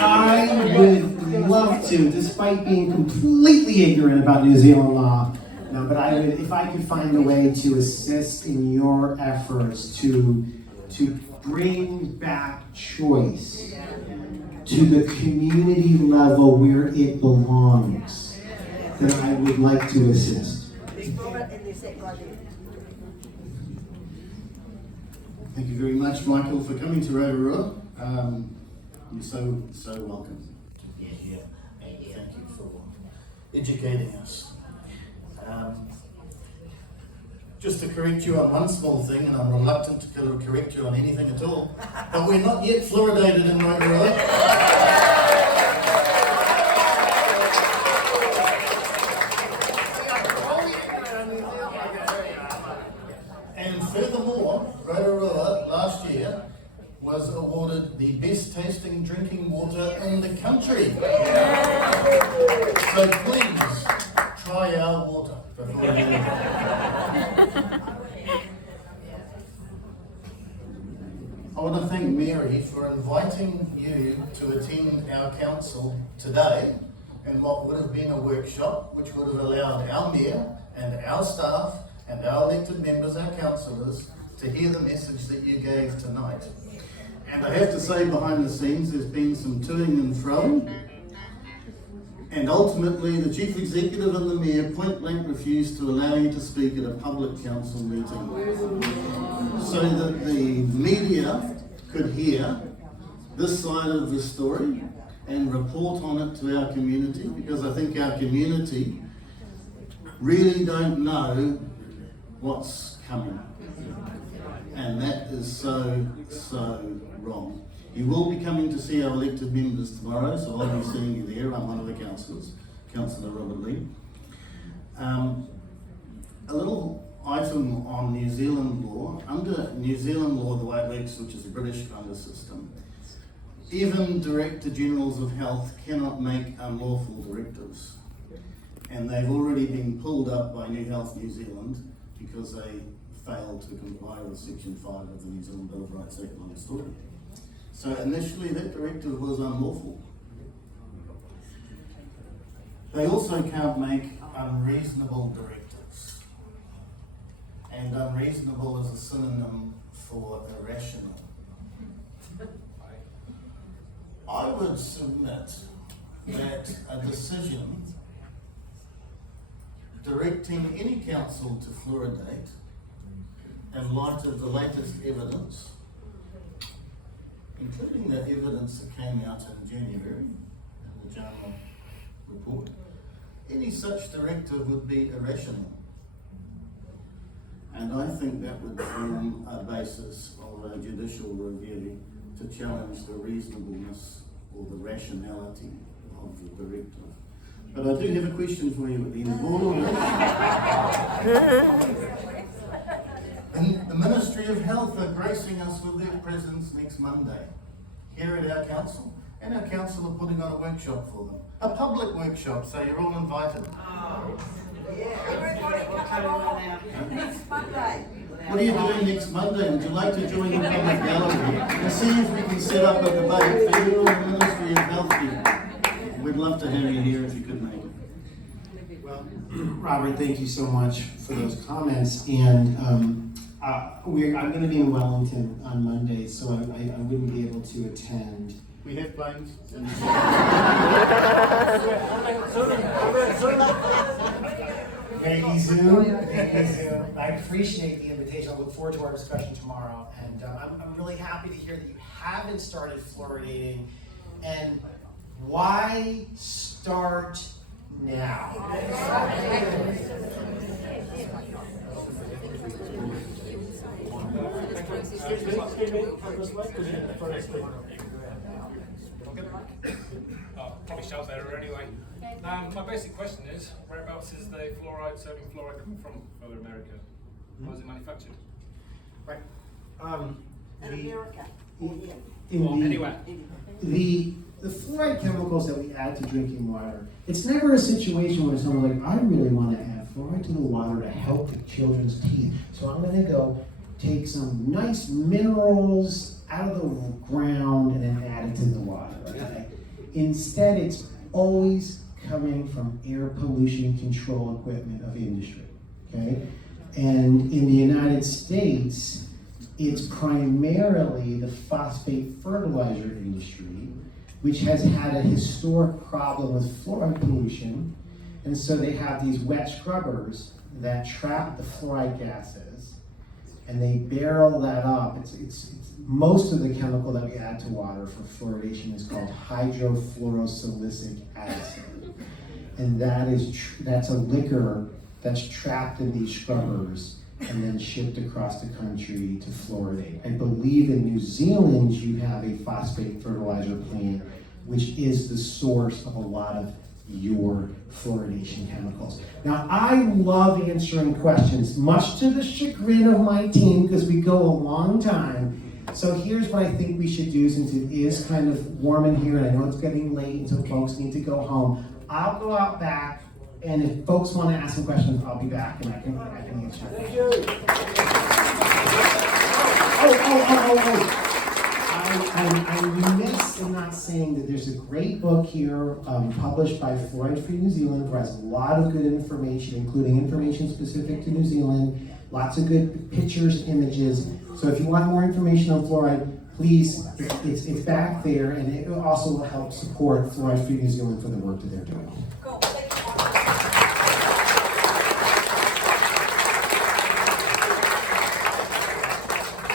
I would love to, despite being completely ignorant about New Zealand law. No, but I would, if I could find a way to assist in your efforts to bring back choice to the community level where it belongs, then I would like to assist. Thank you very much, Michael, for coming to Rotorua. You're so welcome. Yeah, and thank you for educating us. Just to correct you on one small thing, and I'm reluctant to correct you on anything at all, but we're not yet fluoridated in Rotorua. And furthermore, Rotorua last year was awarded the best tasting drinking water in the country. So please try our water before you leave. I want to thank Mary for inviting you to attend our council today in what would have been a workshop which would have allowed our mayor and our staff and our elected members, our councillors, to hear the message that you gave tonight. And I have to say, behind the scenes, there's been some toing and froing. And ultimately, the chief executive and the mayor point blank refused to allow you to speak at a public council meeting, so that the media could hear this side of the story and report on it to our community, because I think our community really don't know what's coming. And that is so wrong. You will be coming to see our elected members tomorrow, so I'll be seeing you there. I'm one of the councillors, Councillor Robert Lee. A little item on New Zealand law. Under New Zealand law, the way it works, which is a British kind of system, even Director Generals of Health cannot make unlawful directives. And they've already been pulled up by New Health New Zealand because they failed to comply with Section 5 of the New Zealand Bill of Rights Act, long story. So initially that directive was unlawful. They also can't make unreasonable directives. And unreasonable is a synonym for irrational. I would submit that a decision directing any council to fluoridate in light of the latest evidence, including the evidence that came out in January in the JAMA report, any such directive would be irrational. And I think that would form a basis of a judicial review to challenge the reasonableness or the rationality of the directive. But I do have a question for you at the end of all of this. And the Ministry of Health are gracing us with their presence next Monday here at our council, and our council are putting on a workshop for them. A public workshop, so you're all invited. Everybody come along next Monday. What are you doing next Monday? Would you like to join the public gallery and see if we can set up a debate for you and the Ministry of Health people? We'd love to have you here if you could make it. Well, Robert, thank you so much for those comments. And I'm going to be in Wellington on Monday, so I wouldn't be able to attend. We have planes. Thank you, Zoom. I appreciate the invitation. I look forward to our discussion tomorrow. And I'm really happy to hear that you haven't started fluoridating. And why start now? Probably shout better anyway. My basic question is, whereabouts is the sodium fluoride coming from North America? How is it manufactured? Right. In America. Anywhere. The fluoride chemicals that we add to drinking water, it's never a situation where someone's like, I really want to add fluoride to the water to help the children's teeth. So I'm going to go take some nice minerals out of the ground and then add it to the water. Okay? Instead, it's always coming from air pollution control equipment of industry. Okay? And in the United States, it's primarily the phosphate fertilizer industry, which has had a historic problem with fluoride pollution. And so they have these wet scrubbers that trap the fluoride gases, and they barrel that up. It's most of the chemical that we add to water for fluoridation is called hydrofluorosilicic acid. And that's a liquor that's trapped in these scrubbers and then shipped across the country to fluoridate. I believe in New Zealand you have a phosphate fertilizer plant, which is the source of a lot of your fluoridation chemicals. Now, I love answering questions, much to the chagrin of my team, because we go a long time. So here's what I think we should do, since it is kind of warm in here, and I know it's getting late, and so folks need to go home. I'll go out back, and if folks want to ask some questions, I'll be back, and I can answer. Thank you. I'm remiss in not saying that there's a great book here published by Fluoride Free New Zealand, who has a lot of good information, including information specific to New Zealand, lots of good pictures, images. So if you want more information on fluoride, please, it's back there, and it also will help support Fluoride Free New Zealand for the work that they're doing. Cool.